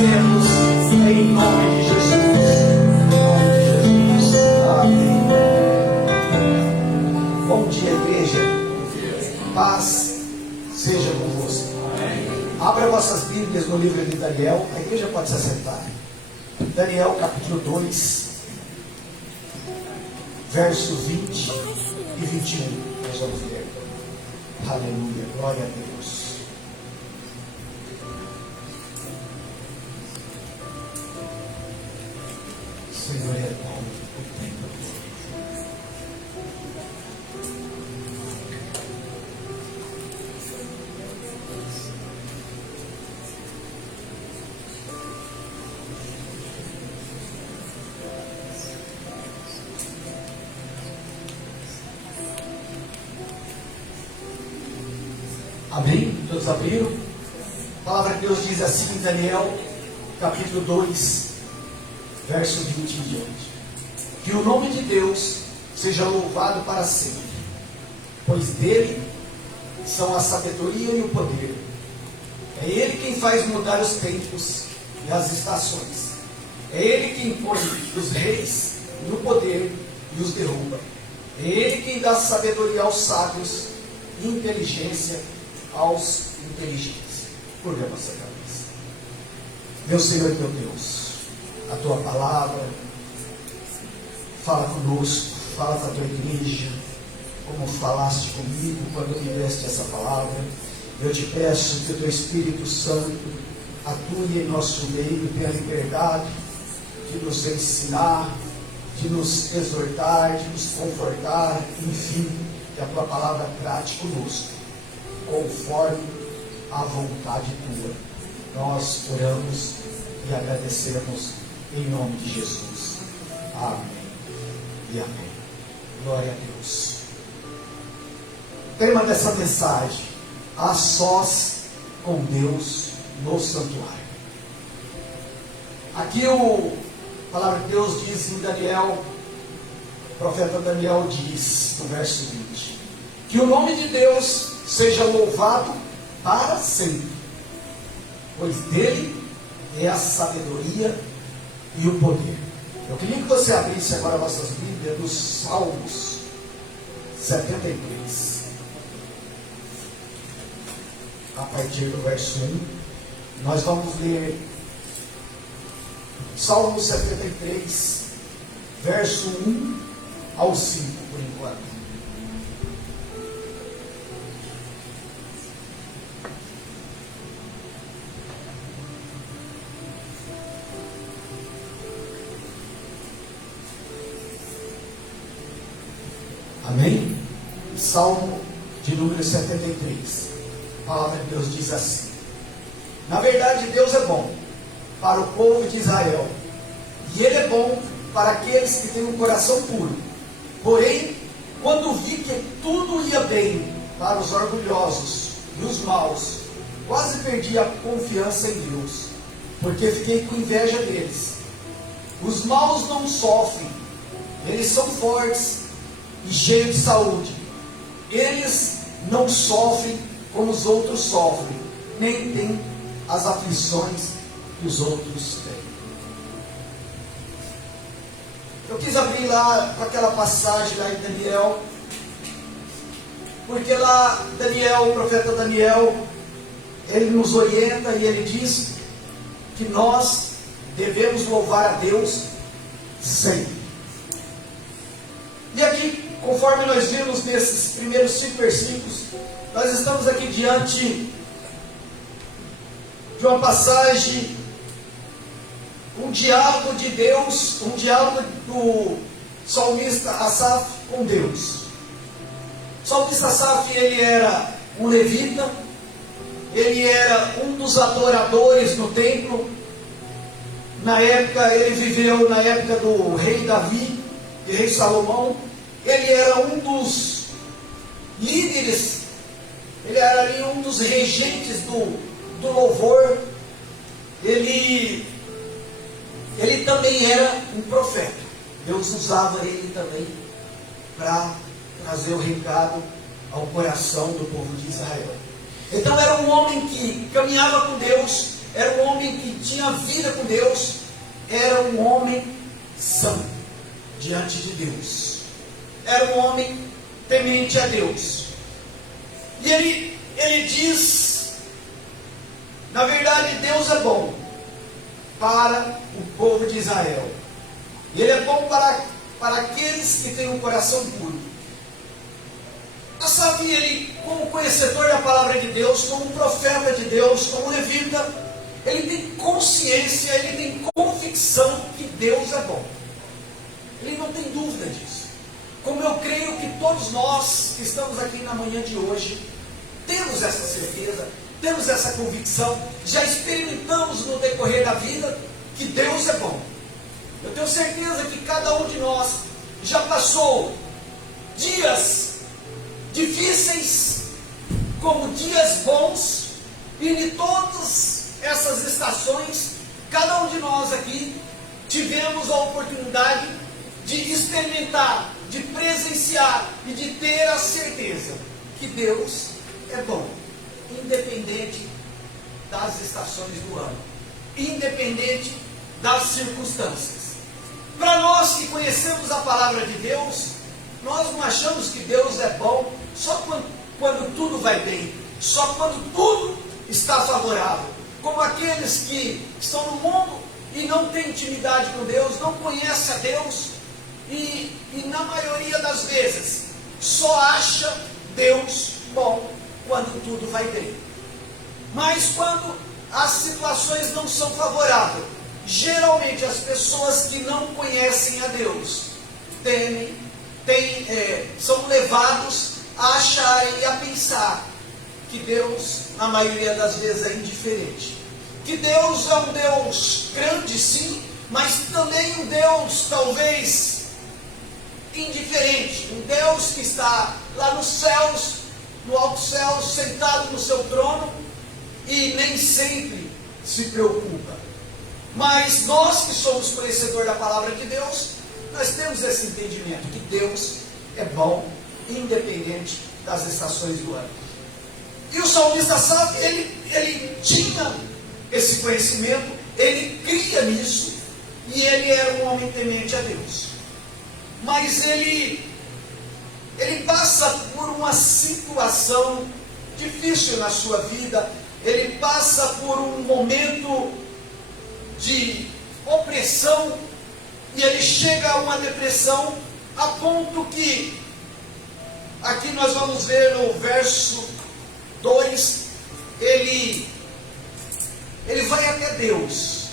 agradecemos em nome de Jesus. Em nome de Jesus. Amém. Bom dia, igreja. Paz seja convosco. Abra vossas Bíblias no livro de Daniel. A igreja pode se assentar. Daniel capítulo 2, versos 20 e 21. Nós vamos ler. Aleluia, glória a Deus. Senhor é bom o tempo todo. Amém? Todos abriram? A palavra de Deus diz assim em Daniel, capítulo 2, verso 20 em diante. Que o nome de Deus seja louvado para sempre, pois dele são a sabedoria e o poder. É ele quem faz mudar os tempos e as estações. É ele quem põe os reis no poder e os derruba. É ele quem dá sabedoria aos sábios e inteligência aos inteligentes. Curva a nossa cabeça. Meu Senhor e meu Deus, a tua palavra fala conosco, fala com a tua igreja, como falaste comigo quando me deste essa palavra. Eu te peço que o teu Espírito Santo atue em nosso meio, tenha liberdade de nos ensinar, de nos exortar, de nos confortar, enfim, que a tua palavra trate conosco conforme a vontade tua. Nós oramos e agradecemos em nome de Jesus. Amém e amém. Glória a Deus. O tema dessa mensagem: a sós com Deus no santuário. Aqui a palavra de Deus diz em Daniel, o profeta Daniel diz no verso 20, que o nome de Deus seja louvado para sempre, pois dele é a sabedoria e o poder. Eu queria que você abrisse agora vossas Bíblias nos Salmos 73, a partir do verso 1. Nós vamos ler Salmo 73, verso 1 ao 5, por enquanto. Amém? Salmo de número 73. A palavra de Deus diz assim: na verdade, Deus é bom para o povo de Israel, e Ele é bom para aqueles que têm um coração puro. Porém, quando vi que tudo ia bem para os orgulhosos e os maus, quase perdi a confiança em Deus, porque fiquei com inveja deles. Os maus não sofrem, eles são fortes e cheios de saúde. Eles não sofrem como os outros sofrem, nem têm as aflições que os outros têm. Eu quis abrir lá para aquela passagem lá em Daniel, porque lá Daniel, o profeta Daniel, ele nos orienta e ele diz que nós devemos louvar a Deus sempre. E aqui, conforme nós vimos nesses primeiros 5 versículos, nós estamos aqui diante de uma passagem, um diálogo de Deus, um diálogo do salmista Asaf com Deus. O salmista Asaf, ele era um levita, ele era um dos adoradores no templo. Na época, ele viveu na época do rei Davi e rei Salomão. Ele era um dos líderes, ele era ali um dos regentes do louvor. Ele também era um profeta. Deus usava ele também para trazer o recado ao coração do povo de Israel. Então era um homem que caminhava com Deus, era um homem homem que tinha vida com Deus, era um homem santo diante de Deus. Era um homem temente a Deus. E ele diz, na verdade, Deus é bom para o povo de Israel. E Ele é bom para aqueles que têm um coração puro. Asaf, ele, como conhecedor da palavra de Deus, como profeta de Deus, como levita, ele tem consciência, ele tem convicção que Deus é bom. Ele não tem dúvida disso. Como eu creio que todos nós que estamos aqui na manhã de hoje, temos essa certeza, temos essa convicção, já experimentamos no decorrer da vida que Deus é bom. Eu tenho certeza que cada um de nós já passou dias difíceis como dias bons, e em todas essas estações, cada um de nós aqui tivemos a oportunidade de experimentar, de presenciar e de ter a certeza que Deus é bom, independente das estações do ano, independente das circunstâncias. Para nós que conhecemos a palavra de Deus, nós não achamos que Deus é bom só quando tudo vai bem, só quando tudo está favorável. Como aqueles que estão no mundo e não têm intimidade com Deus, não conhecem a Deus e na maioria das vezes só acha Deus bom quando tudo vai bem. Mas quando as situações não são favoráveis, geralmente as pessoas que não conhecem a Deus são levados a achar e a pensar que Deus, na maioria das vezes, é indiferente. Que Deus é um Deus grande, sim, mas também um Deus, talvez, indiferente. Um Deus que está lá nos céus, no alto céu, sentado no seu trono, e nem sempre se preocupa. Mas nós que somos conhecedores da palavra de Deus, nós temos esse entendimento, que Deus é bom, independente das estações do ano. E o salmista Asaf, ele tinha esse conhecimento, ele cria nisso, e ele era um homem temente a Deus. Mas ele passa por uma situação difícil na sua vida, ele passa por um momento de opressão, e ele chega a uma depressão, a ponto que, aqui nós vamos ver no verso 2, ele vai até Deus.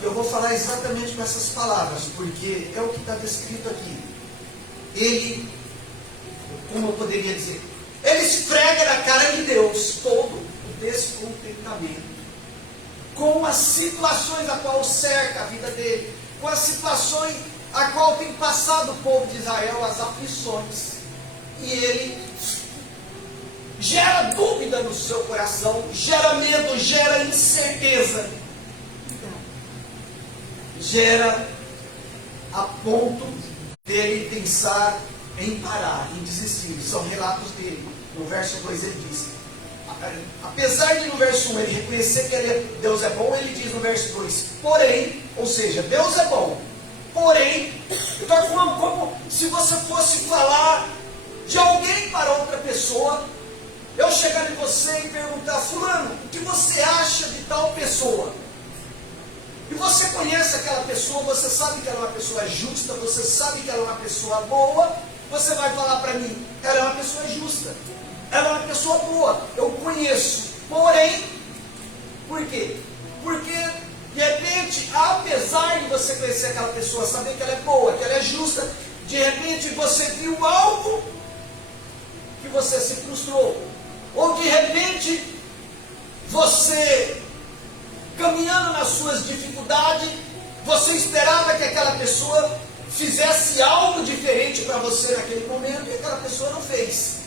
E eu vou falar exatamente com essas palavras, porque é o que está descrito aqui. Ele, como eu poderia dizer, ele esfrega na cara de Deus todo o descontentamento com as situações a qual cerca a vida dele, com as situações a qual tem passado o povo de Israel, as aflições. E ele gera dúvida no seu coração, gera medo, gera incerteza, gera a ponto dele pensar em parar, em desistir. São relatos dele. No verso 2 ele diz, apesar de no verso 1 ele reconhecer que Deus é bom, ele diz no verso 2, porém, ou seja, Deus é bom, porém, então é como se você fosse falar de alguém para outra pessoa. Eu chegar em você e perguntar, fulano, o que você acha de tal pessoa? E você conhece aquela pessoa, você sabe que ela é uma pessoa justa, você sabe que ela é uma pessoa boa, você vai falar para mim, ela é uma pessoa justa, ela é uma pessoa boa, eu conheço. Porém, por quê? Porque, de repente, apesar de você conhecer aquela pessoa, saber que ela é boa, que ela é justa, de repente você viu algo que você se frustrou. Ou de repente, você, caminhando nas suas dificuldades, você esperava que aquela pessoa fizesse algo diferente para você naquele momento, e aquela pessoa não fez.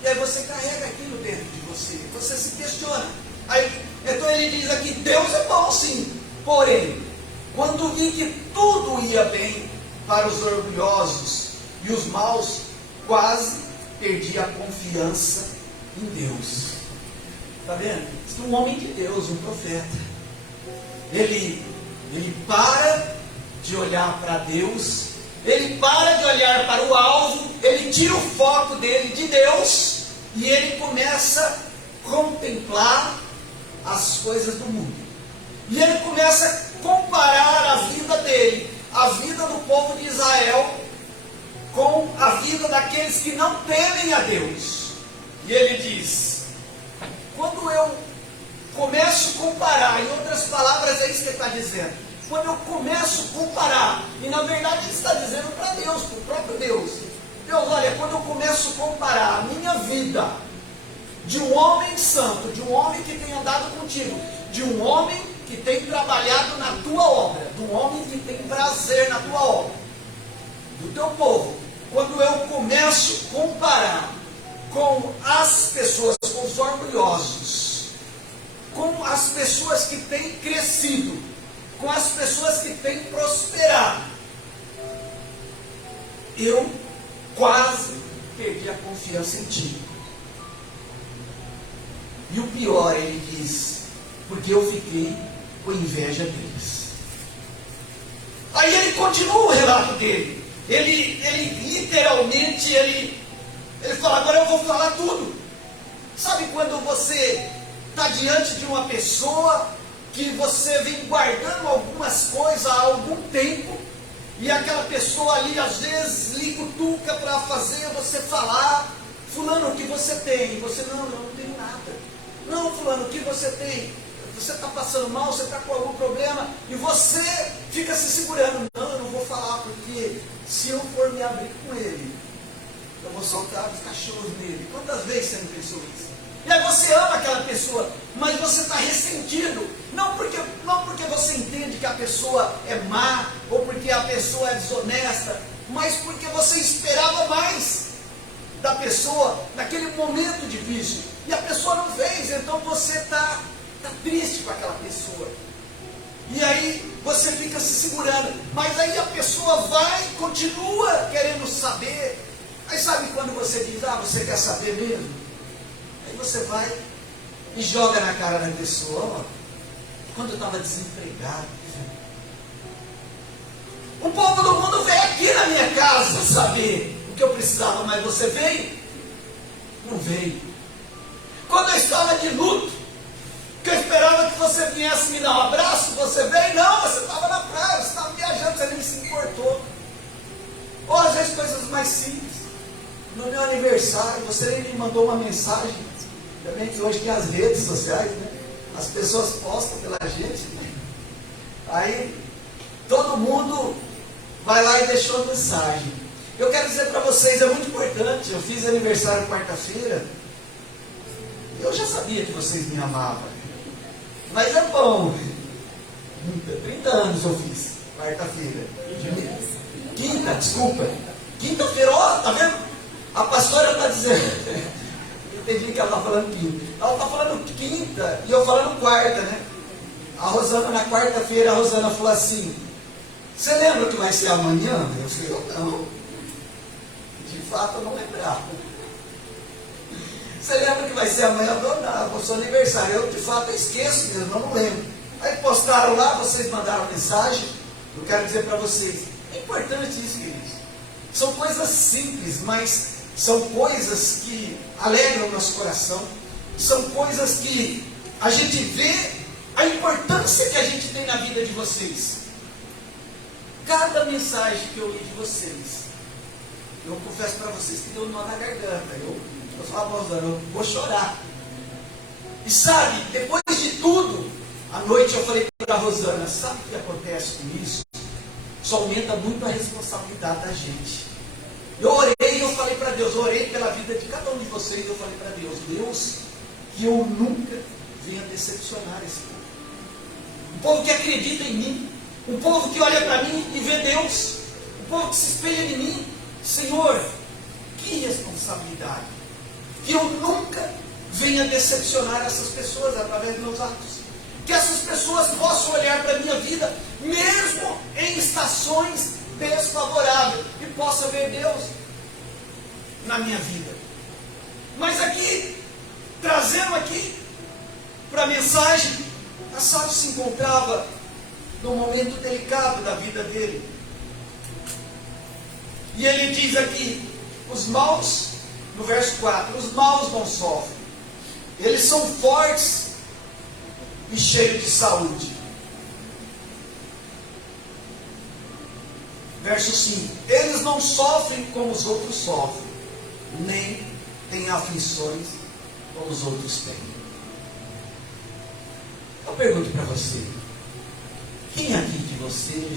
E aí você carrega aquilo dentro de você, você se questiona. Então ele diz aqui, Deus é bom sim, porém, quando vi que tudo ia bem para os orgulhosos e os maus, quase perdi a confiança em Deus. Está vendo? Um homem de Deus, um profeta, Ele para de olhar para Deus, ele para de olhar para o alvo, ele tira o foco dele de Deus e ele começa a contemplar as coisas do mundo. E ele começa a comparar a vida dele, a vida do povo de Israel, com a vida daqueles que não temem a Deus. E ele diz: quando eu começo a comparar, em outras palavras é isso que ele está dizendo, quando eu começo a comparar, e na verdade ele está dizendo para Deus, para o próprio Deus: Deus, olha, quando eu começo a comparar a minha vida de um homem santo, de um homem que tem andado contigo, de um homem que tem trabalhado na tua obra, de um homem que tem prazer na tua obra, do teu povo, quando eu começo a comparar com as pessoas, com os orgulhosos, com as pessoas que têm crescido, com as pessoas que têm prosperado, eu quase perdi a confiança em ti. E o pior, ele diz, porque eu fiquei com inveja deles. Aí ele continua o relato dele. Ele literalmente, ele fala: agora eu vou falar tudo. Sabe quando você está diante de uma pessoa que você vem guardando algumas coisas há algum tempo, e aquela pessoa ali às vezes lhe cutuca para fazer você falar: fulano, o que você tem? E você: não, eu não tenho nada. Não, fulano, o que você tem? Você está passando mal, você está com algum problema, e você fica se segurando: não, eu não vou falar, porque se eu for me abrir com ele, eu vou soltar os cachorros nele. Quantas vezes você não pensou isso? E aí você ama aquela pessoa, mas você está ressentido, não porque você entende que a pessoa é má, ou porque a pessoa é desonesta, mas porque você esperava mais da pessoa naquele momento difícil, e a pessoa não fez, então você está triste com aquela pessoa. E aí você fica se segurando, mas aí a pessoa vai, continua querendo saber. Aí sabe quando você diz: ah, você quer saber mesmo? Aí você vai e joga na cara da pessoa: ó, quando eu estava desempregado, o povo do mundo veio aqui na minha casa saber o que eu precisava, mas você veio? Não veio. Quando eu estava de luto, que eu esperava que você viesse me dar um abraço, você veio? Não, você estava na praia, você estava viajando, você nem se importou. Ou às vezes coisas mais simples. No meu aniversário, você nem me mandou uma mensagem. Também que hoje tem as redes sociais, né? As pessoas postam pela gente, né? Aí todo mundo vai lá e deixou a mensagem. Eu quero dizer para vocês, é muito importante. Eu fiz aniversário quarta-feira. Eu já sabia que vocês me amavam, mas é bom. 30 anos eu fiz, quarta-feira. Quinta, desculpa. Quinta-feira, ó, tá vendo? A pastora está dizendo. Eu entendi que ela está falando quinta. Ela está falando quinta e eu falando quarta, né? A Rosana, na quarta-feira, a Rosana falou assim: você lembra que vai ser amanhã? Eu falei: eu não. De fato, eu não lembrava. Você lembra que vai ser amanhã? Não, o seu aniversário. Eu, de fato, esqueço mesmo, eu não lembro. Aí postaram lá, vocês mandaram mensagem. Eu quero dizer para vocês, é importante isso, queridos. São coisas simples, mas são coisas que alegram o nosso coração. São coisas que a gente vê a importância que a gente tem na vida de vocês. Cada mensagem que eu li de vocês, eu confesso para vocês que deu nó na garganta. Eu falava: Rosana, eu vou chorar. E sabe, depois de tudo, à noite eu falei para a Rosana: sabe o que acontece com isso? Só aumenta muito a responsabilidade da gente. Eu orei, eu falei para Deus, eu orei pela vida de cada um de vocês, eu falei para Deus: Deus, que eu nunca venha decepcionar esse povo. Um povo que acredita em mim, um povo que olha para mim e vê Deus, um povo que se espelha em mim. Senhor, que responsabilidade. Que eu nunca venha decepcionar essas pessoas através dos meus atos. Que essas pessoas possam olhar para a minha vida, mesmo em estações desfavoráveis, e possam ver Deus na minha vida. Mas aqui, trazendo aqui para a mensagem, a Saulo se encontrava num momento delicado da vida dele. E ele diz aqui, os maus, no verso 4, os maus não sofrem. Eles são fortes e cheios de saúde. Verso 5, eles não sofrem como os outros sofrem, nem têm aflições como os outros têm. Eu pergunto para você, quem aqui de você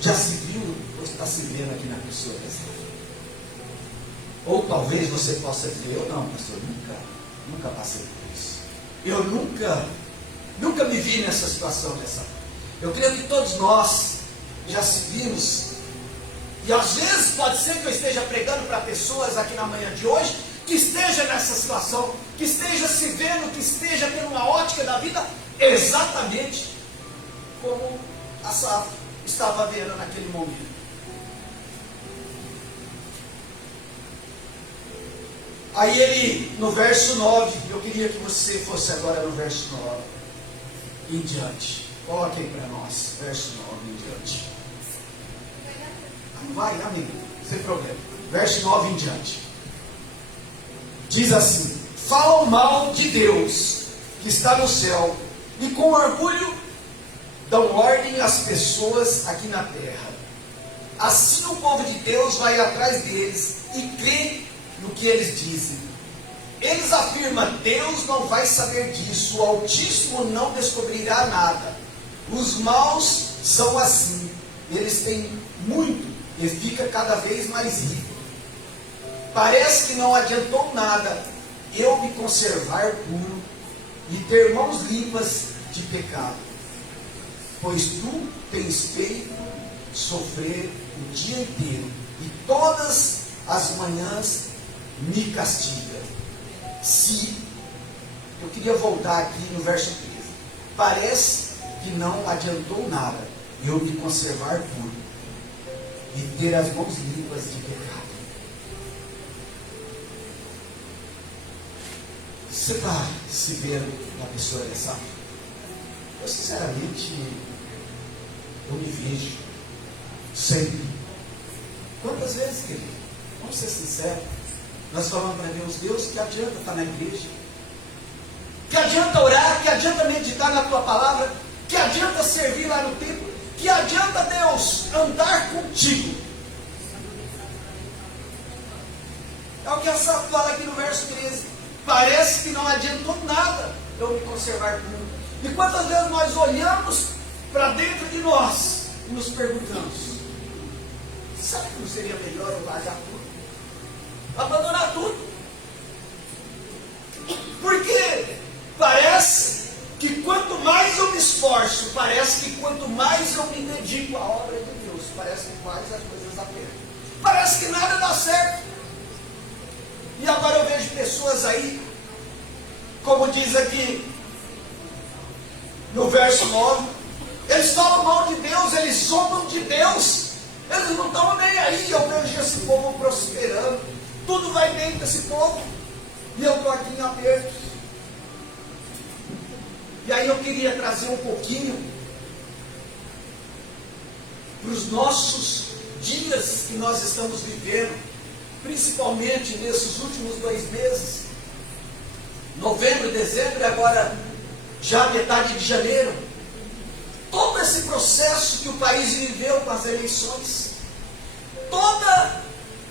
já se viu ou está se vendo aqui na pessoa dessa? Ou talvez você possa dizer, eu não, pastor, nunca passei por isso. Eu nunca me vi nessa situação dessa. Eu creio que todos nós já se vimos. E às vezes pode ser que eu esteja pregando para pessoas aqui na manhã de hoje, que esteja nessa situação, que esteja se vendo, que esteja tendo uma ótica da vida, exatamente como Asaf estava vendo naquele momento. Aí ele, no verso 9, eu queria que você fosse agora no verso 9 em diante. Coloque aí para nós, verso 9 em diante. Vai, amigo, sem problema. Verso 9 em diante. Diz assim: falam mal de Deus que está no céu, e com orgulho dão ordem às pessoas aqui na terra. Assim o povo de Deus vai atrás deles e crê no que eles dizem. Eles afirmam, Deus não vai saber disso, o Altíssimo não descobrirá nada. Os maus são assim, eles têm muito e fica cada vez mais rico. Parece que não adiantou nada eu me conservar puro e ter mãos limpas de pecado, pois tu tens feito sofrer o dia inteiro e todas as manhãs me castiga. Se eu queria voltar aqui no verso 13, parece que não adiantou nada eu me conservar puro e ter as mãos limpas de pecado. Você está se vendo na pessoa dessa? Eu sinceramente, eu me vejo sempre. Quantas vezes, querido? Vamos ser sinceros. Nós falamos para Deus, que adianta estar na igreja? Que adianta orar? Que adianta meditar na tua palavra? Que adianta servir lá no templo? Que adianta, Deus, andar contigo? É o que Asaf fala aqui no verso 13. Parece que não adiantou nada eu me conservar puro. E quantas vezes nós olhamos para dentro de nós e nos perguntamos, será que não seria melhor eu largar tudo? Abandonar tudo? Porque parece que quanto mais eu me esforço, parece que quanto mais eu me dedico à obra de Deus, parece que mais as coisas apertam. Parece que nada dá certo. E agora eu vejo pessoas aí, como diz aqui no verso 9, eles falam mal de Deus, eles zombam de Deus, eles não estão nem aí. Eu vejo esse povo prosperando, tudo vai bem com esse povo, e eu estou aqui em aperto. E aí eu queria trazer um pouquinho para os nossos dias que nós estamos vivendo, principalmente nesses últimos 2 meses, novembro, dezembro e agora já metade de janeiro. Todo esse processo que o país viveu com as eleições, toda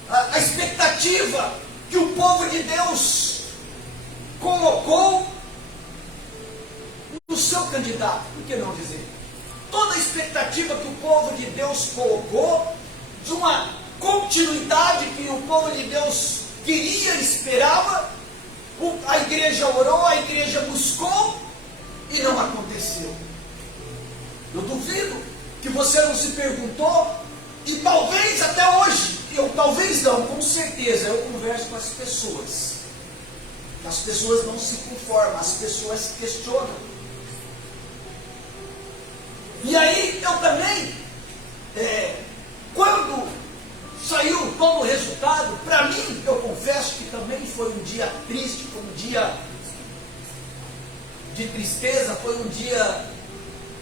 a expectativa que o povo de Deus colocou no seu candidato, por que não dizer? Toda a expectativa que o povo de Deus colocou, de uma continuidade que o povo de Deus queria, esperava, a igreja orou, a igreja buscou e não aconteceu. Eu duvido que você não se perguntou, e talvez até hoje, eu talvez não, com certeza, eu converso com as pessoas. As pessoas não se conformam, as pessoas questionam. E aí eu também, quando saiu todo o resultado, para mim, eu confesso que também foi um dia triste, foi um dia de tristeza, foi um dia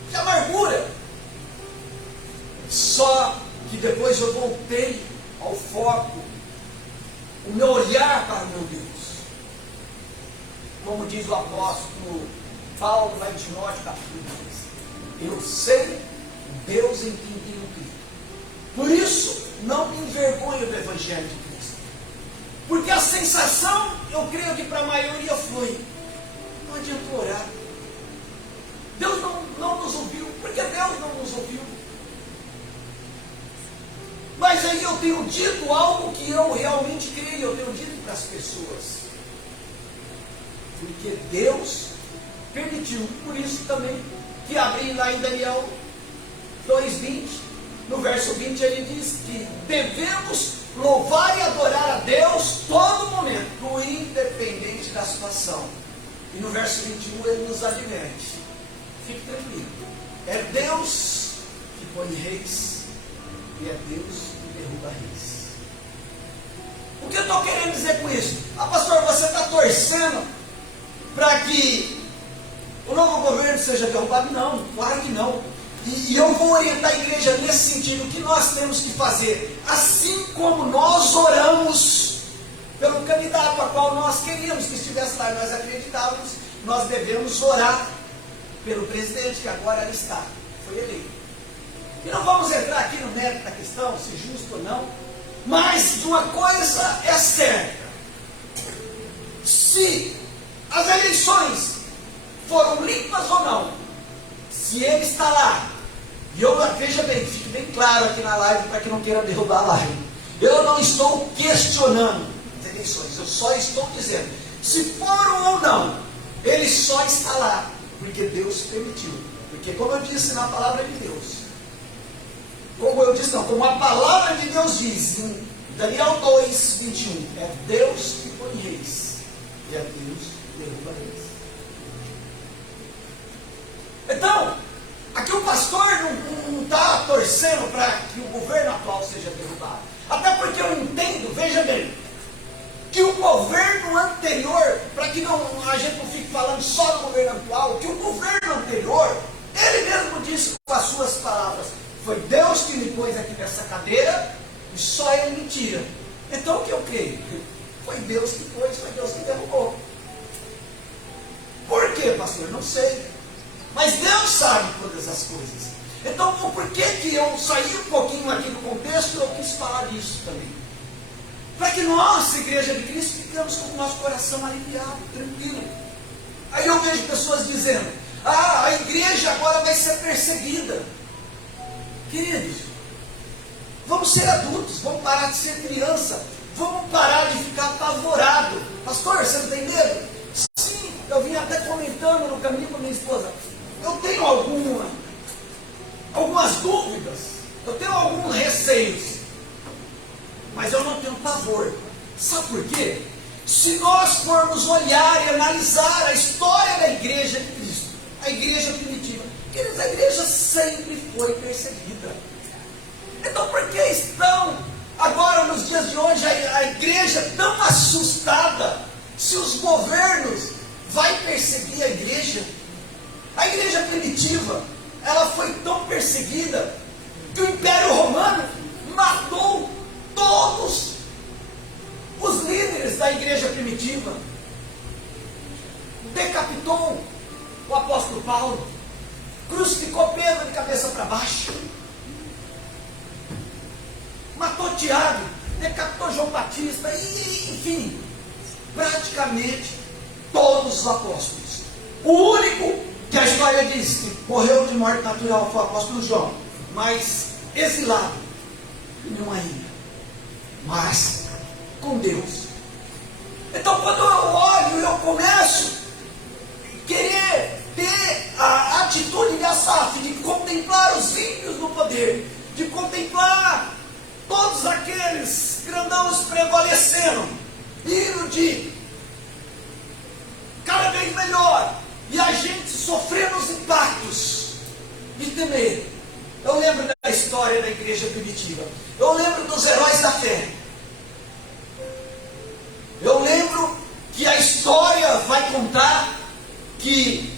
que amargura. Só que depois eu voltei ao foco, o meu olhar para o meu Deus. Como diz o apóstolo Paulo lá em Timóteo, capítulo 2. Eu sei o Deus em quem tenho crido. Por isso, não me envergonho do Evangelho de Cristo. Porque a sensação, eu creio que para a maioria foi: não adianta orar. Deus não nos ouviu. Porque Deus não nos ouviu. Mas aí eu tenho dito algo que eu realmente creio, eu tenho dito para as pessoas. Porque Deus permitiu, por isso também, que abri lá em Daniel 2:20, no verso 20 ele diz que devemos louvar e adorar a Deus todo momento, independente da situação. E no verso 21 ele nos adverte: fique tranquilo, é Deus que põe reis e é Deus que derruba reis. O que eu estou querendo dizer com isso? Pastor, você está torcendo para que o novo governo seja derrubado? Não, claro que não. E eu vou orientar a igreja nesse sentido. O que nós temos que fazer? Assim como nós oramos pelo candidato a qual nós queríamos que estivesse lá, nós acreditávamos, nós devemos orar pelo presidente que agora está, foi eleito. E não vamos entrar aqui no mérito da questão, se justo ou não, mas uma coisa é certa: se as eleições foram limpas ou não, se ele está lá, e eu, veja bem, fique bem claro aqui na live para que não queira derrubar a live, eu não estou questionando as eleições, eu só estou dizendo, se foram ou não, ele só está lá porque Deus permitiu. Porque como eu disse na palavra de Deus, como a palavra de Deus diz em Daniel 2:21, é Deus que põe reis e é Deus que derruba reis. Então, aqui o pastor não está torcendo para que o governo atual seja derrubado. Até porque eu entendo, veja bem, que o governo anterior, para que a gente não fique falando só do governo atual, que o governo anterior, ele mesmo disse com as suas palavras: foi Deus que me pôs aqui nessa cadeira e só ele me tira. Então o que eu creio? Foi Deus que pôs, foi Deus que derrubou. Por quê, pastor? Não sei. Mas Deus sabe todas as coisas. Então, por que eu saí um pouquinho aqui do contexto e eu quis falar disso também? Para que nós, Igreja de Cristo, ficamos com o nosso coração aliviado, tranquilo. Aí eu vejo pessoas dizendo: a igreja agora vai ser perseguida. Queridos, vamos ser adultos, vamos parar de ser criança, vamos parar de ficar apavorado. Pastor, você não tem medo? Sim, eu vim até comentando no caminho com a minha esposa. Eu tenho algumas dúvidas, eu tenho alguns receios, mas eu não tenho pavor. Sabe por quê? Se nós formos olhar e analisar a história da igreja de Cristo, a igreja primitiva, queridos, a igreja sempre foi perseguida. Então por que estão agora nos dias de hoje a igreja tão assustada se os governos vai perseguir a igreja? A igreja primitiva, ela foi tão perseguida que o Império Romano matou todos os líderes da igreja primitiva. Decapitou o apóstolo Paulo, crucificou Pedro de cabeça para baixo, matou Tiago, decapitou João Batista, e enfim, praticamente todos os apóstolos. O único que a história diz que morreu de morte natural foi o apóstolo João, mas exilado em uma ilha, mas com Deus. Então quando eu olho, eu começo a querer ter a atitude de Asaf, de contemplar os ímpios no poder, de contemplar todos aqueles grandãos prevalecendo, indo de cada vez melhor, e a gente sofrendo os impactos e temer. Eu lembro da história da igreja primitiva, eu lembro dos heróis da fé, eu lembro que a história vai contar que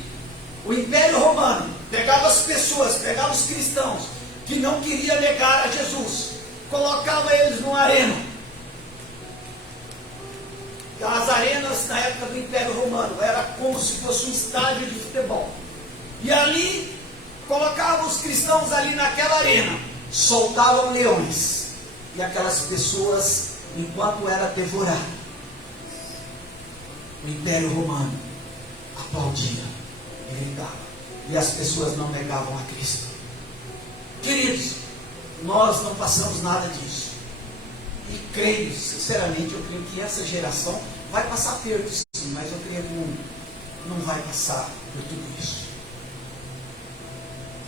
o Império Romano pegava as pessoas, pegava os cristãos que não queriam negar a Jesus, colocava eles numa arena. As arenas na época do Império Romano era como se fosse um estádio de futebol. E ali colocava os cristãos ali naquela arena, soltavam leões, e aquelas pessoas, enquanto era devorado, o Império Romano aplaudia e gritava, e as pessoas não negavam a Cristo. Queridos, nós não passamos nada disso. E creio, sinceramente, eu creio que essa geração vai passar perto, sim, mas eu creio que não vai passar por tudo isso.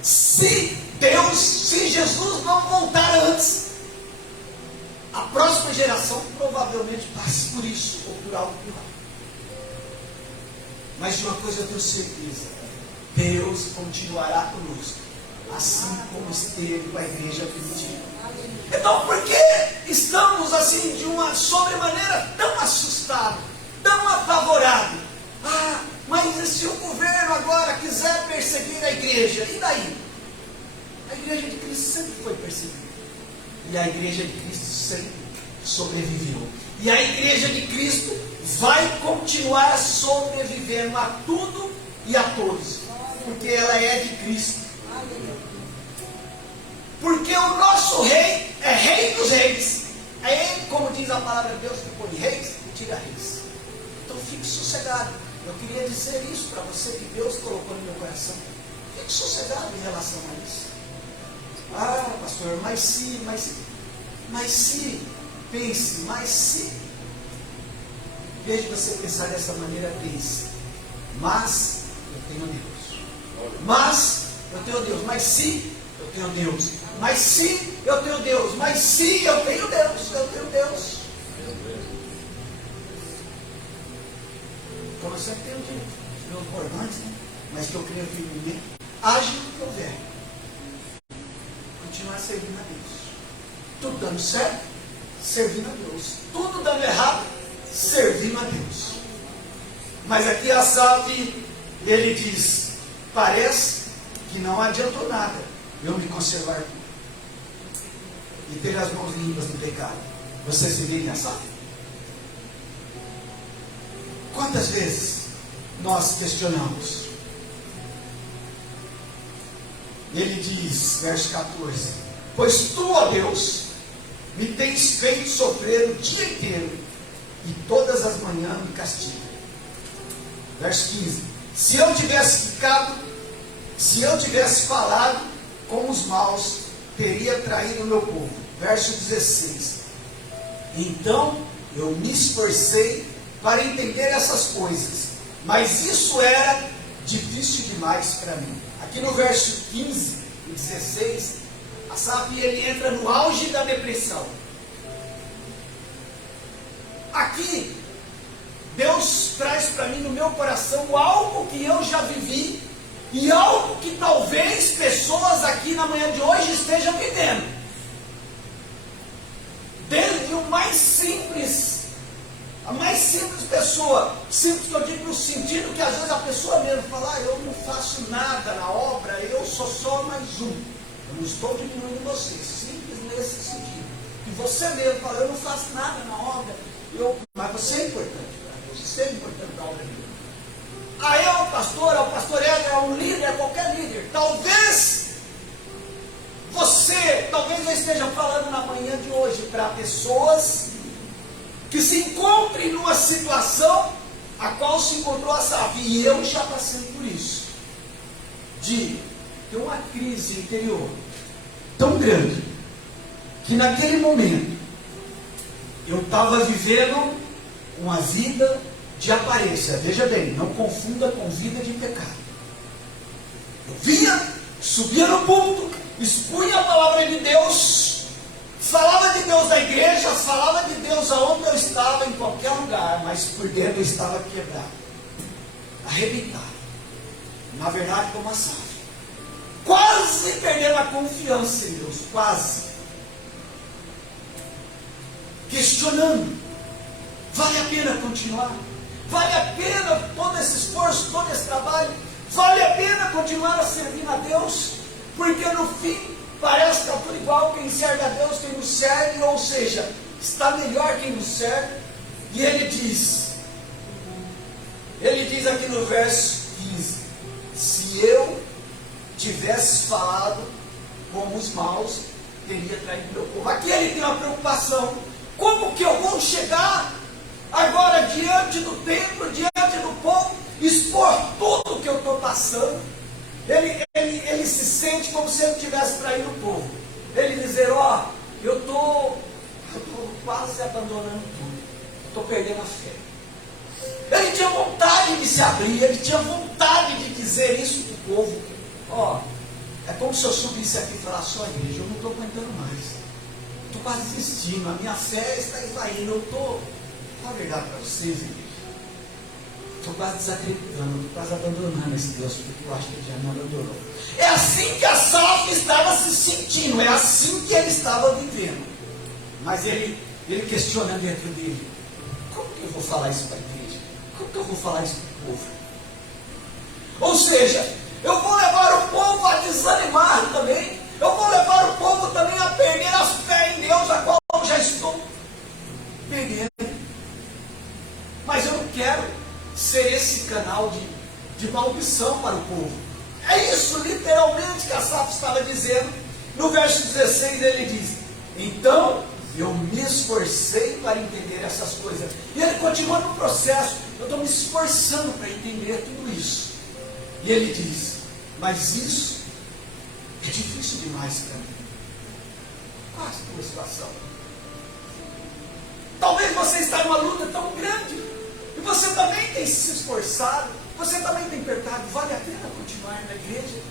Se Jesus não voltar antes, a próxima geração provavelmente passe por isso, ou por algo pior. Mas de uma coisa eu tenho certeza, Deus continuará conosco, assim como esteve com a igreja primitiva. Então, por que estamos assim, de uma sobremaneira tão assustados, tão apavorados? Ah, mas e se o governo agora quiser perseguir a igreja, e daí? A igreja de Cristo sempre foi perseguida. E a igreja de Cristo sempre sobreviveu. E a igreja de Cristo vai continuar sobrevivendo a tudo e a todos. Porque ela é de Cristo. Porque o nosso rei é rei dos reis. É ele, como diz a palavra de Deus, que põe reis e tira reis. Então fique sossegado. Eu queria dizer isso para você, que Deus colocou no meu coração. Fique sossegado em relação a isso. Ah, pastor, mas se, pense. Veja você pensar dessa maneira, pense. Mas eu tenho Deus. Mas eu tenho Deus. Mas se eu tenho Deus. Mas se eu tenho Deus. Mas se eu tenho Deus. Eu tenho Deus. Como eu sempre tenho dito, meus bordões, né? Mas que eu creio firmemente, age no que houver. Continuar servindo a Deus. Tudo dando certo, servindo a Deus. Tudo dando errado, servindo a Deus. Mas aqui Asaf, ele diz, parece que não adiantou nada eu me conservar puro e ter as mãos limpas do pecado. Você se vê em Asaf? Quantas vezes nós questionamos? Ele diz, verso 14, pois tu, ó Deus, me tens feito sofrer o dia inteiro, e todas as manhãs me castiga. Verso 15, se eu tivesse falado com os maus, teria traído o meu povo. Verso 16, então eu me esforcei para entender essas coisas, mas isso era difícil demais para mim. Aqui no verso 15 e 16, Asaf, ele entra no auge da depressão. Aqui, Deus traz para mim no meu coração algo que eu já vivi e algo que talvez pessoas aqui na manhã de hoje estejam vivendo. Desde o mais simples, a mais simples pessoa, simples que eu digo no sentido que às vezes a pessoa mesmo fala, eu não faço nada na obra, eu sou só mais um. Eu não estou diminuindo você, simples nesse sentido. E você mesmo fala, eu não faço nada na obra, mas você é importante para Deus, você é importante para a obra de Deus. Aí é o pastor é um líder, é qualquer líder. Talvez eu esteja falando na manhã de hoje para pessoas que se encontrem numa situação a qual se encontrou Asaf, e eu já passei por isso, de ter uma crise interior tão grande, que naquele momento eu estava vivendo uma vida de aparência. Veja bem, não confunda com vida de pecado. Eu vinha, subia no púlpito, expunha a palavra de Deus, falava de Deus na igreja, falava de Deus aonde eu estava, em qualquer lugar, mas por dentro eu estava quebrado, arrebentado. Na verdade, como Asaf, quase perdendo a confiança em Deus, quase. Questionando, vale a pena continuar? Vale a pena todo esse esforço, todo esse trabalho? Vale a pena continuaram servindo a Deus, porque no fim parece que é tudo igual, quem serve a Deus, quem nos serve, ou seja, está melhor quem nos serve. E ele diz aqui no verso 15, se eu tivesse falado como os maus, teria traído meu povo. Aqui ele tem uma preocupação, como que eu vou chegar agora diante do templo, diante do povo, expor tudo que eu estou passando? Ele se sente como se ele tivesse traído o povo. Ele dizer, ó, eu estou quase abandonando tudo, estou perdendo a fé. Ele tinha vontade de se abrir, ele tinha vontade de dizer isso para o povo. Ó, é como se eu subisse aqui e falasse, ó igreja, eu não estou aguentando mais, estou quase desistindo, a minha fé está esvaindo, eu estou, vou verdade para vocês, igreja, estou quase desacreditando, estou quase abandonando esse Deus, porque eu acho que ele já me abandonou. É assim que Asaf estava se sentindo, é assim que ele estava vivendo. Mas ele questiona dentro dele, como que eu vou falar isso para a igreja? Como que eu vou falar isso para o povo? Ou seja, eu vou levar o povo a desanimar também, eu vou levar o povo também a perder a fé em Deus, a qual eu já estou perdendo. Mas eu não quero ser esse canal de maldição para o povo. É isso literalmente que Asaf estava dizendo. No verso 16 ele diz, então eu me esforcei para entender essas coisas. E ele continua no processo, eu estou me esforçando para entender tudo isso. E ele diz, mas isso é difícil demais para mim. Qual é a tua situação? Talvez você está numa luta tão grande, e você também tem se esforçado, você também tem perguntado, vale a pena continuar na igreja?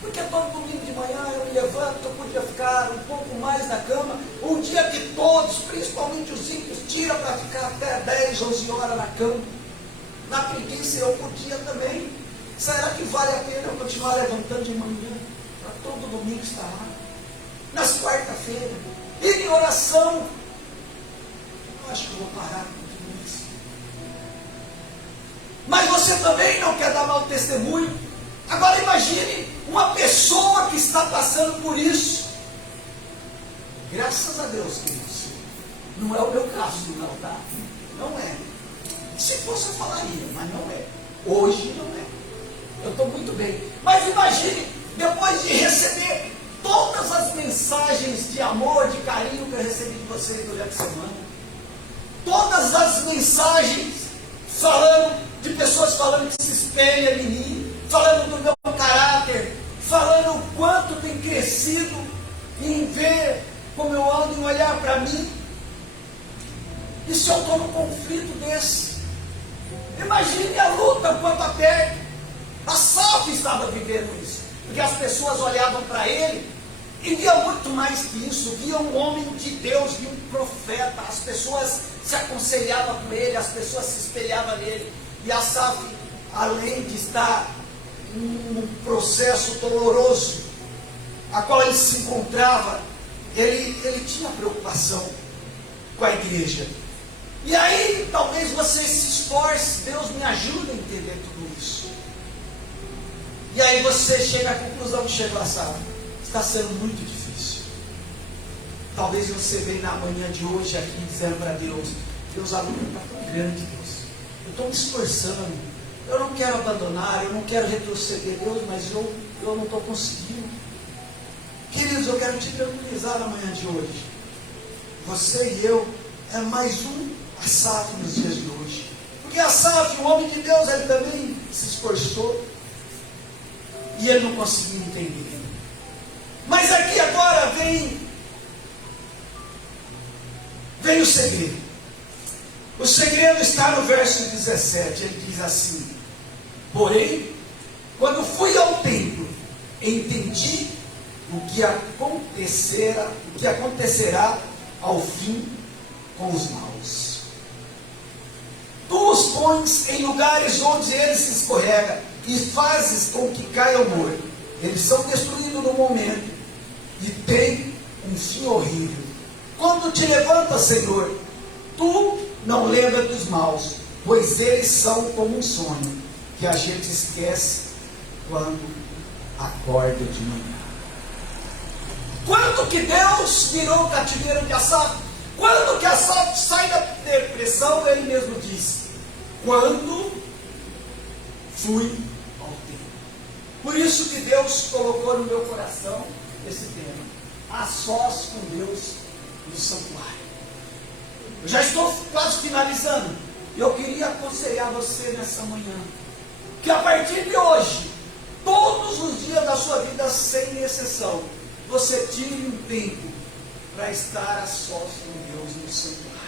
Porque todo domingo de manhã eu me levanto, eu podia ficar um pouco mais na cama, um dia que todos, principalmente os ímpios, tiram para ficar até 10, 11 horas na cama. Na preguiça eu podia também. Será que vale a pena eu continuar levantando de manhã, para todo domingo estar lá? Nas quarta-feiras, ir em oração? Eu acho que eu vou parar com tudo isso. Mas você também não quer dar mau testemunho? Agora imagine uma pessoa que está passando por isso. Graças a Deus, queridos, não é o meu caso, não, tá? Não é. Se fosse eu falaria, mas não é. Hoje não é. Eu estou muito bem. Mas imagine, depois de receber todas as mensagens de amor, de carinho que eu recebi de vocês durante a semana, todas as mensagens de pessoas falando que se espelham em mim, falando do meu caráter, falando o quanto tem crescido em ver como eu ando, em olhar para mim. E se eu estou num conflito desse? Imagine a luta quanto aperta. Asaf estava vivendo isso, porque as pessoas olhavam para ele e viam muito mais que isso, viam um homem de Deus, viam um profeta, as pessoas se aconselhavam com ele, as pessoas se espelhavam nele. E Asaf, além de estar num processo doloroso, a qual ele se encontrava, ele tinha preocupação com a igreja. E aí, talvez você se esforce, Deus me ajude a entender tudo isso. E aí você chega à conclusão que chegou a Asaf, está sendo muito difícil. Talvez você venha na manhã de hoje aqui dizendo para Deus, Deus, a luta está tão grande, Deus. Eu estou me esforçando, eu não quero abandonar, eu não quero retroceder, Deus, mas eu não estou conseguindo. Queridos, eu quero te tranquilizar na manhã de hoje. Você e eu é mais um Asaf nos dias de hoje. Porque Asaf, o homem de Deus, ele também se esforçou e ele não conseguiu entender. Mas aqui agora vem o segredo. O segredo está no verso 17. Ele diz assim: porém, quando fui ao templo, entendi o que acontecerá ao fim com os maus. Tu os pões em lugares onde eles se escorregam e fazes com que caiam morto. Eles são destruídos no momento e têm um fim horrível. Quando te levantas, Senhor, tu não lembra dos maus, pois eles são como um sonho que a gente esquece quando acorda de manhã. Quando que Deus tirou o cativeiro de Asaf? Quando que Asaf sai da depressão, ele mesmo diz: quando fui ao templo. Por isso que Deus colocou no meu coração esse tema: a sós com Deus no santuário. Eu já estou quase finalizando. Eu queria aconselhar você nessa manhã que a partir de hoje, todos os dias da sua vida, sem exceção, você tire um tempo para estar a sós com Deus no santuário.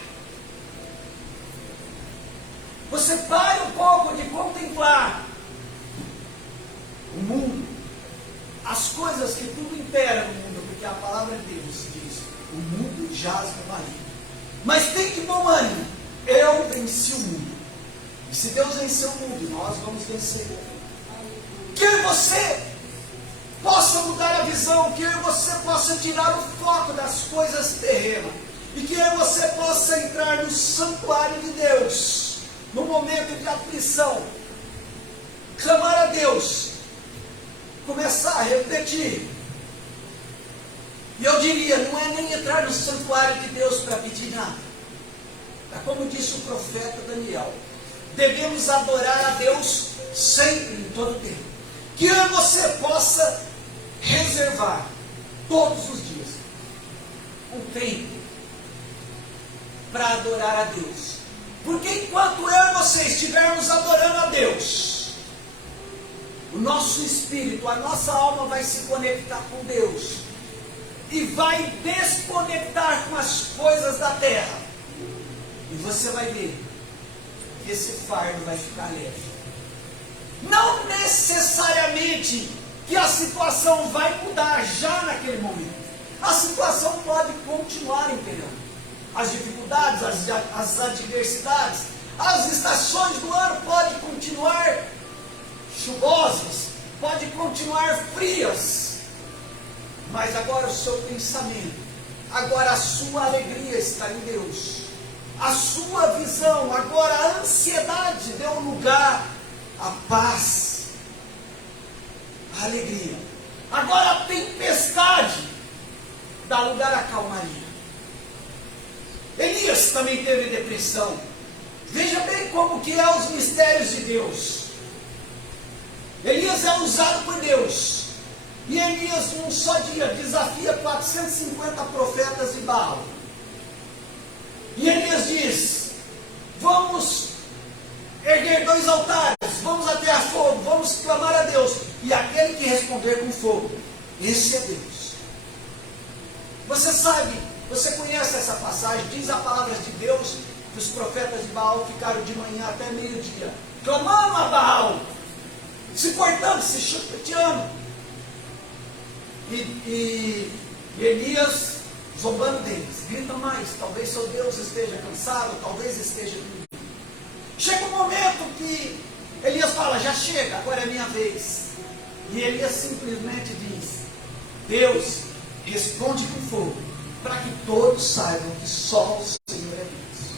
Você pare um pouco de contemplar o mundo, as coisas que tudo impera no mundo, porque a palavra de Deus diz: o mundo jaz no maligno. Mas tem de bom ânimo, eu venci o mundo. E se Deus venceu o mundo, nós vamos vencer. Que você possa mudar a visão, que você possa tirar o foco das coisas terrenas, e que você possa entrar no santuário de Deus, no momento de aflição, clamar a Deus, começar a refletir. E eu diria, não é nem entrar no santuário de Deus para pedir nada. É como disse o profeta Daniel: devemos adorar a Deus sempre, em todo tempo. Que você possa reservar todos os dias um tempo para adorar a Deus. Porque enquanto eu e você estivermos adorando a Deus, o nosso espírito, a nossa alma vai se conectar com Deus e vai desconectar com as coisas da terra. E você vai ver que esse fardo vai ficar leve. Não necessariamente que a situação vai mudar já naquele momento. A situação pode continuar imperando. As dificuldades, as adversidades, as estações do ano podem continuar chuvosas, podem continuar frias. Mas agora o seu pensamento, agora a sua alegria está em Deus. A sua visão, agora a ansiedade deu lugar à paz, à alegria. Agora a tempestade dá lugar à calmaria. Elias também teve depressão. Veja bem como que é os mistérios de Deus. Elias é usado por Deus. E Elias, num só dia, desafia 450 profetas de Baal. E Elias diz: vamos erguer 2 altares, vamos atear fogo, vamos clamar a Deus. E aquele que responder com fogo, esse é Deus. Você sabe, você conhece essa passagem? Diz a palavra de Deus que os profetas de Baal ficaram de manhã até meio-dia, clamando a Baal, se cortando, se chuteando. E Elias zombando deles: grita mais, talvez seu Deus esteja cansado, talvez esteja dormindo. Chega um momento que Elias fala: já chega, agora é minha vez. E Elias simplesmente diz: Deus, responde com fogo, para que todos saibam que só o Senhor é Deus.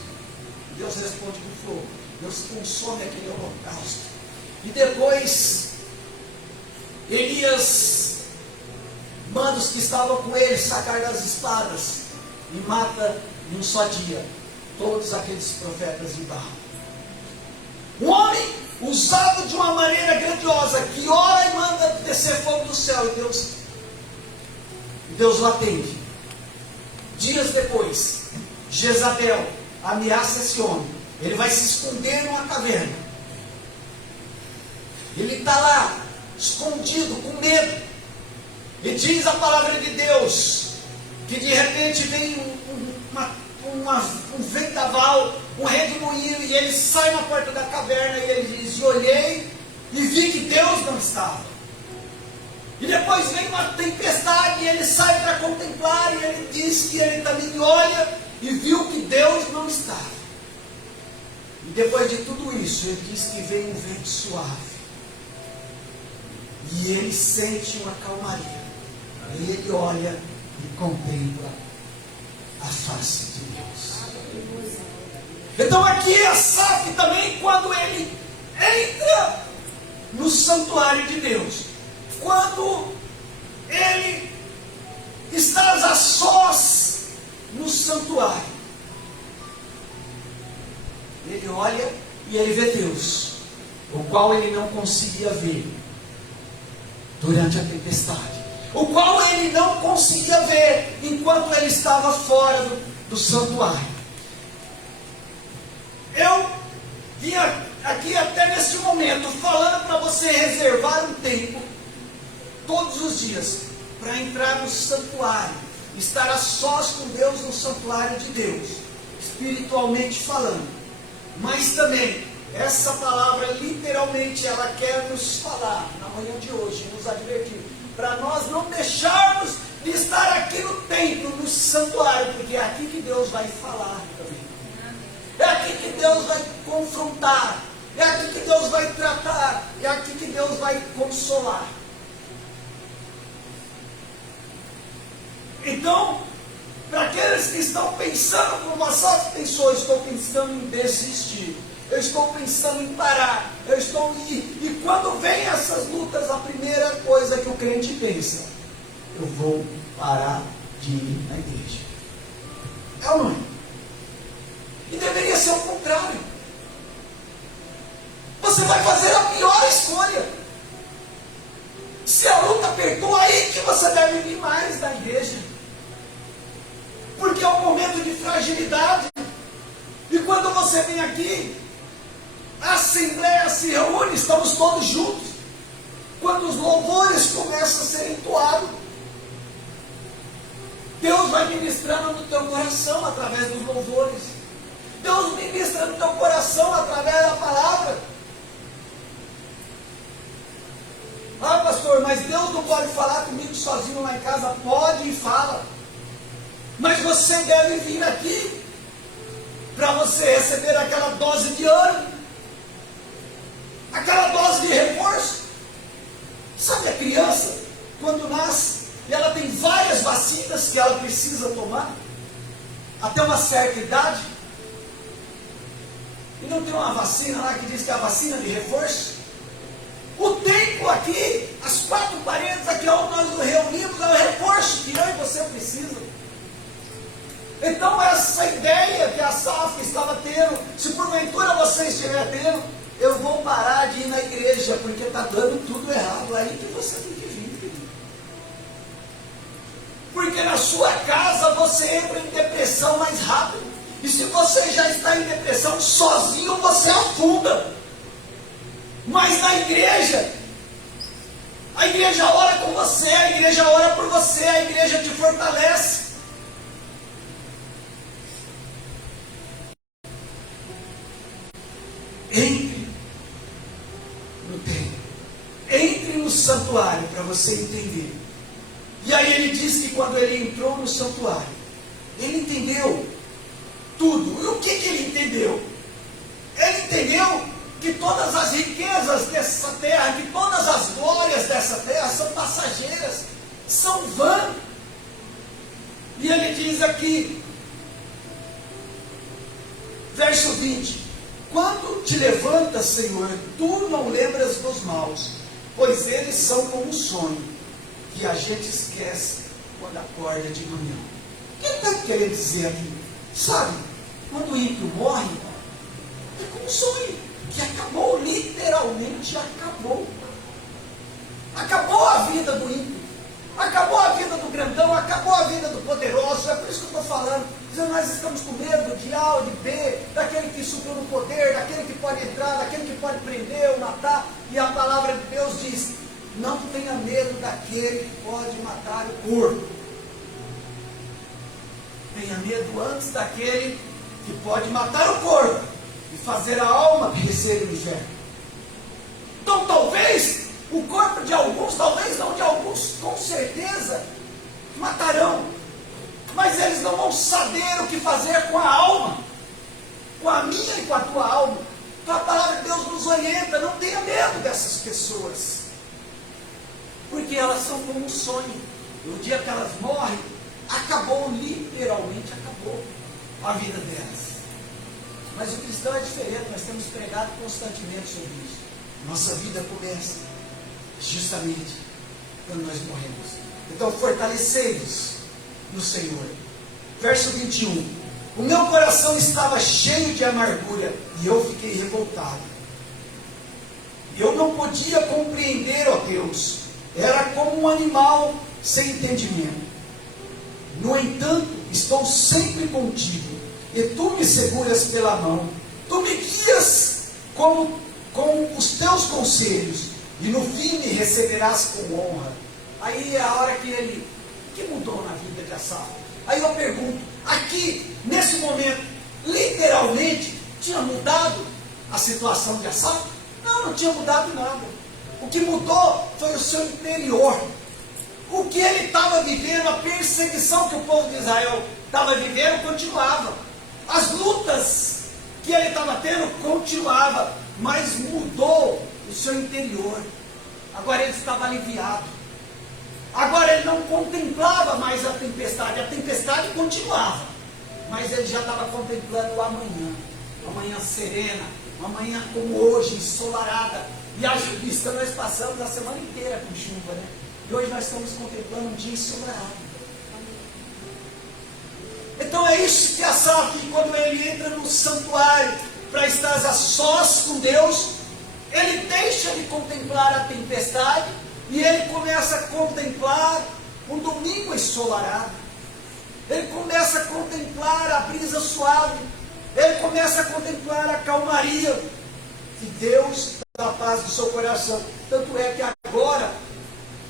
Deus responde com fogo, Deus consome aquele holocausto. E depois Elias manda os que estavam com ele sacar das espadas e mata em um só dia todos aqueles profetas de Baal. Um homem usado de uma maneira grandiosa, que ora e manda descer fogo do céu, e Deus o atende. Dias depois, Jezabel ameaça esse homem. Ele vai se esconder numa caverna. Ele está lá, escondido, com medo. E diz a palavra de Deus que de repente vem um vendaval, um redemoinho, e ele sai na porta da caverna e ele diz: e olhei e vi que Deus não estava. E depois vem uma tempestade e ele sai para contemplar, e ele diz que ele também olha e viu que Deus não estava. E depois de tudo isso, ele diz que vem um vento suave e ele sente uma calmaria. E ele olha e contempla a face de Deus. Então aqui Asaf também, quando ele entra no santuário de Deus, quando ele está a sós no santuário, ele olha e ele vê Deus, o qual ele não conseguia ver durante a tempestade, o qual ele não conseguia ver enquanto ele estava fora do santuário. Eu vim aqui até neste momento falando para você reservar um tempo todos os dias para entrar no santuário, estar a sós com Deus no santuário de Deus, espiritualmente falando. Mas também essa palavra literalmente ela quer nos falar na manhã de hoje, nos advertir, para nós não deixarmos de estar aqui no templo, no santuário, porque é aqui que Deus vai falar também. É aqui que Deus vai confrontar, é aqui que Deus vai tratar, é aqui que Deus vai consolar. Então, para aqueles que estão pensando como Asaf pensou, eu estou pensando em desistir, eu estou pensando em parar, e quando vem essas lutas, a primeira coisa que o crente pensa, eu vou parar de ir na igreja. É ou não é? E deveria ser o contrário. Você vai fazer a pior escolha. Se a luta apertou, aí que você deve vir mais da igreja. Porque é um momento de fragilidade. E quando você vem aqui, a assembleia se reúne, estamos todos juntos. Quando os louvores começam a ser entoados, Deus vai ministrando no teu coração através dos louvores. Deus ministra no teu coração através da palavra. Ah, pastor, mas Deus não pode falar comigo sozinho lá em casa. Pode e fala. Mas você deve vir aqui para você receber aquela dose de ânimo, aquela dose de reforço. Sabe a criança, quando nasce, e ela tem várias vacinas que ela precisa tomar, até uma certa idade, e não tem uma vacina lá que diz que é a vacina de reforço? O templo aqui, as quatro paredes aqui onde nós nos reunimos, é o reforço que eu e você precisam. Então essa ideia que a Asaf estava tendo, se porventura você estiver tendo, eu vou parar de ir na igreja, porque está dando tudo errado, aí que você tem que vir, querido. Porque na sua casa você entra em depressão mais rápido, e se você já está em depressão, sozinho você afunda. Mas na igreja, a igreja ora com você, a igreja ora por você, a igreja te fortalece. Entre no templo, entre no santuário, para você entender. E aí ele diz que quando ele entrou no santuário, ele entendeu tudo. E o que ele entendeu? Ele entendeu que todas as riquezas dessa terra, que todas as glórias dessa terra são passageiras, são vãs. E ele diz aqui, verso 20: quando te levantas, Senhor, tu não lembras dos maus, pois eles são como um sonho, que a gente esquece quando acorda de manhã. O que ele está querendo dizer aqui? Sabe, quando o ímpio morre, é como um sonho, que acabou, literalmente acabou. Acabou a vida do ímpio, acabou a vida do grandão, acabou a vida do poderoso. É por isso que eu estou falando. Nós estamos com medo de A ou de B, daquele que subiu no poder, daquele que pode entrar, daquele que pode prender ou matar. E a palavra de Deus diz: não tenha medo daquele que pode matar o corpo. Tenha medo antes daquele que pode matar o corpo e fazer a alma perecer no inferno. Então talvez o corpo de alguns, talvez não de alguns, com certeza matarão. Mas eles não vão saber o que fazer com a alma, com a minha e com a tua alma. Então a palavra de Deus nos orienta: não tenha medo dessas pessoas, porque elas são como um sonho. No dia que elas morrem, acabou, literalmente acabou a vida delas. Mas o cristão é diferente, nós temos pregado constantemente sobre isso. Nossa vida começa justamente quando nós morremos. Então, fortalecei-vos no Senhor. Verso 21. O meu coração estava cheio de amargura e eu fiquei revoltado. Eu não podia compreender, ó Deus. Era como um animal sem entendimento. No entanto, estou sempre contigo, e tu me seguras pela mão. Tu me guias com os teus conselhos, e no fim me receberás com honra. Aí é a hora que ele, o que mudou na vida de Asaf? Aí eu pergunto, aqui, nesse momento, literalmente, tinha mudado a situação de Asaf? Não, não tinha mudado nada. O que mudou foi o seu interior. O que ele estava vivendo, a perseguição que o povo de Israel estava vivendo, continuava. As lutas que ele estava tendo, continuava. Mas mudou o seu interior. Agora ele estava aliviado. Agora ele não contemplava mais a tempestade continuava. Mas ele já estava contemplando o amanhã. Amanhã serena, amanhã como hoje, ensolarada. E haja vista, nós passamos a semana inteira com chuva, né? E hoje nós estamos contemplando um dia ensolarado. Então é isso que Asaf, quando ele entra no santuário para estar a sós com Deus, ele deixa de contemplar a tempestade e ele começa a contemplar um domingo ensolarado. Ele começa a contemplar a brisa suave. Ele começa a contemplar a calmaria que Deus dá a paz do seu coração. Tanto é que agora,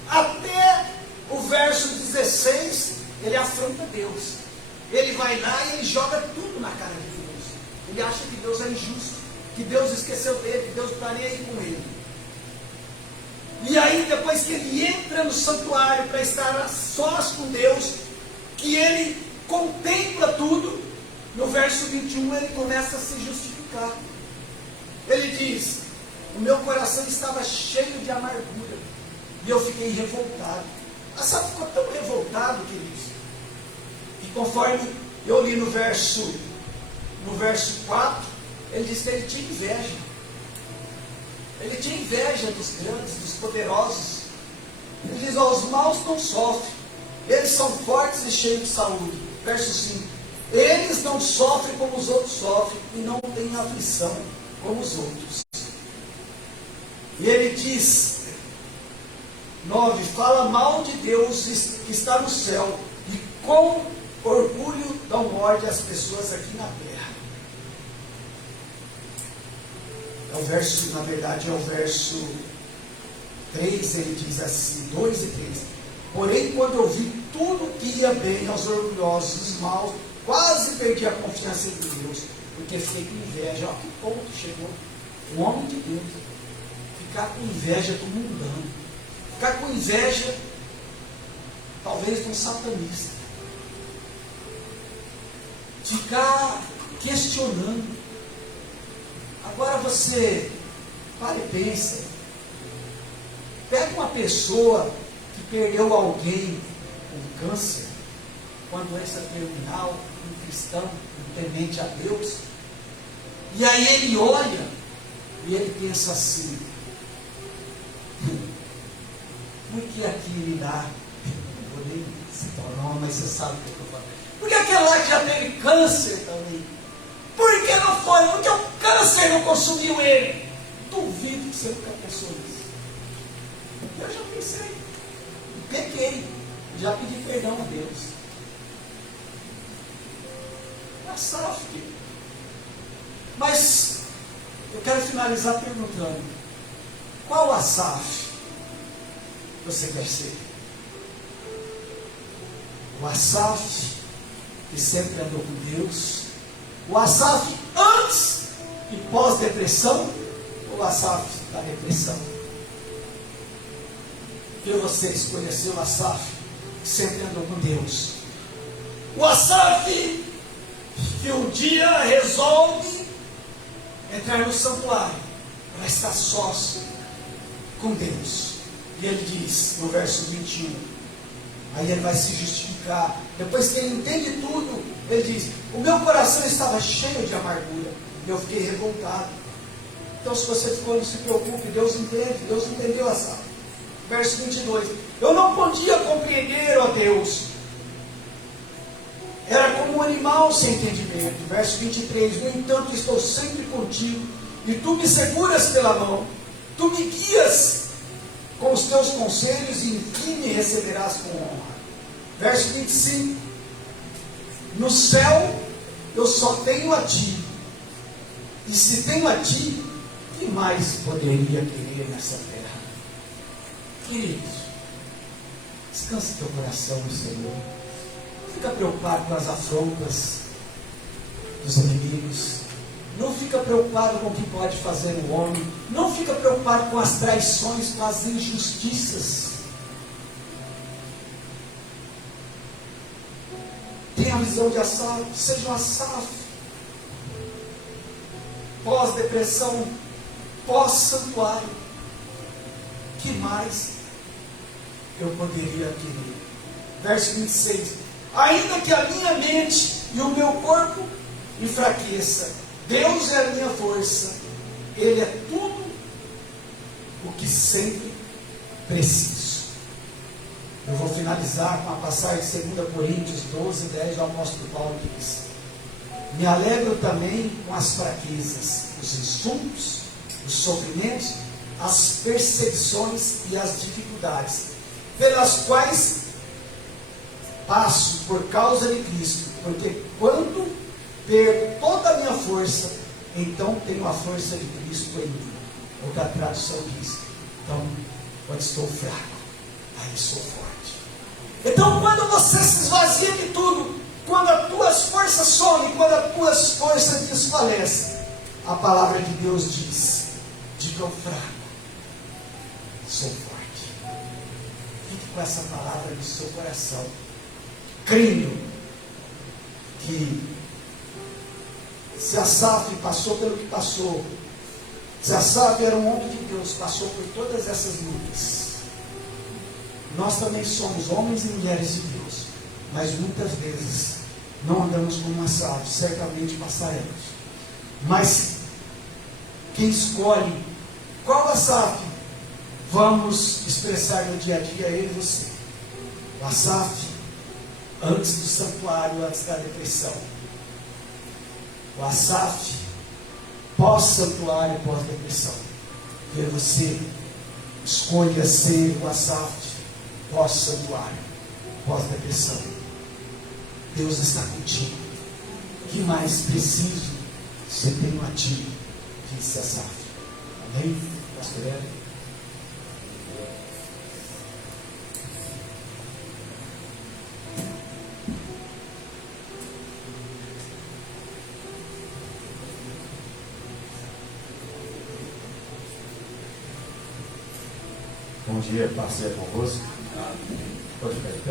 até o verso 16, ele afronta Deus. Ele vai lá e ele joga tudo na cara de Deus. Ele acha que Deus é injusto, que Deus esqueceu dele, que Deus está nem aí com ele. E aí, depois que ele entra no santuário para estar a sós com Deus, que ele contempla tudo, no verso 21 ele começa a se justificar. Ele diz: o meu coração estava cheio de amargura e eu fiquei revoltado. Asaf ficou tão revoltado, queridos, que conforme eu li no verso 4, ele diz que ele tinha inveja. Ele tinha inveja dos grandes, dos poderosos. Ele diz: os maus não sofrem, eles são fortes e cheios de saúde. Verso 5: eles não sofrem como os outros sofrem, e não têm aflição como os outros. E ele diz, 9: fala mal de Deus que está no céu, e com orgulho dão ordem às pessoas aqui na terra. É o verso, na verdade, é o verso 3, ele diz assim, 2 e 3. Porém, quando eu vi tudo que ia bem aos orgulhosos, os maus, quase perdi a confiança em Deus, porque fiquei com inveja. Olha que ponto chegou o homem de Deus. Ficar com inveja do mundano. Ficar com inveja, talvez, de um satanista. Ficar questionando. Agora você, para e pensa. Pega uma pessoa que perdeu alguém com câncer, com a doença terminal, um cristão, um temente a Deus, e aí ele olha e ele pensa assim: por que aqui me dá? Não vou nem citar o nome, mas você sabe o que eu estou falando. Por que aquele lá que já teve câncer também? Por que não foi? Porque o câncer não consumiu ele. Duvido que você nunca pensou nisso. Eu já pensei, pequei, já pedi perdão a Deus. Asaf. Mas eu quero finalizar perguntando: qual Asaf você quer ser? O Asaf que sempre andou com Deus? O Asaf antes e pós-depressão? Ou o Asaf da depressão? Que você escolheu o Asaf que sempre andou com Deus? O Asaf que um dia resolve entrar no santuário para estar sós com Deus. E ele diz no verso 21, aí ele vai se justificar. Depois que ele entende tudo, ele diz: o meu coração estava cheio de amargura e eu fiquei revoltado. Então, se você ficou, não se preocupe, Deus entende, Deus entendeu Asaf. Verso 22. Eu não podia compreender, ó Deus. Era como um animal sem entendimento. Verso 23. No entanto, estou sempre contigo, e tu me seguras pela mão. Tu me guias com os teus conselhos, e enfim me receberás com honra. Verso 25. No céu eu só tenho a ti. E se tenho a ti, que mais poderia querer nessa terra? Queridos, descanse teu coração no Senhor. Não fica preocupado com as afrontas dos inimigos. Não fica preocupado com o que pode fazer o homem. Não fica preocupado com as traições, com as injustiças. Tenha a visão de Asaf, seja um Asaf. Pós-depressão, pós-santuário. Que mais eu poderia querer? Verso 26. Ainda que a minha mente e o meu corpo enfraqueça, Deus é a minha força. Ele é tudo o que sempre preciso. Eu vou finalizar com a passagem de 2 Coríntios 12, 10, do apóstolo Paulo, que diz: me alegro também com as fraquezas, os insultos, os sofrimentos, as perseguições e as dificuldades, pelas quais passo por causa de Cristo, porque quando perco toda a minha força, então tenho a força de Cristo em mim. Outra tradução diz: então, quando estou fraco, aí sou forte. Então, quando você se esvazia de tudo, quando as tuas forças somem, quando as tuas forças desfalecem, a palavra de Deus diz: diga ao fraco, sou forte. Fique com essa palavra no seu coração, crendo que se Asaf passou pelo que passou, se Asaf era um homem de Deus, passou por todas essas lutas, nós também somos homens e mulheres de Deus, mas muitas vezes não andamos como Asaf, certamente passaremos. Mas quem escolhe qual Asaf vamos expressar no dia a dia, eu e você. O Asaf antes do santuário, antes da depressão. O Asaf pós-santuário, pós-depressão. Que você escolha ser o Asaf pós-santuário, pós-depressão. Deus está contigo. O que mais preciso? Se tenho a ti, disse Asaf. Amém? Pastor Hélio? Bom dia, paz seja convosco. Pode ficar de pé.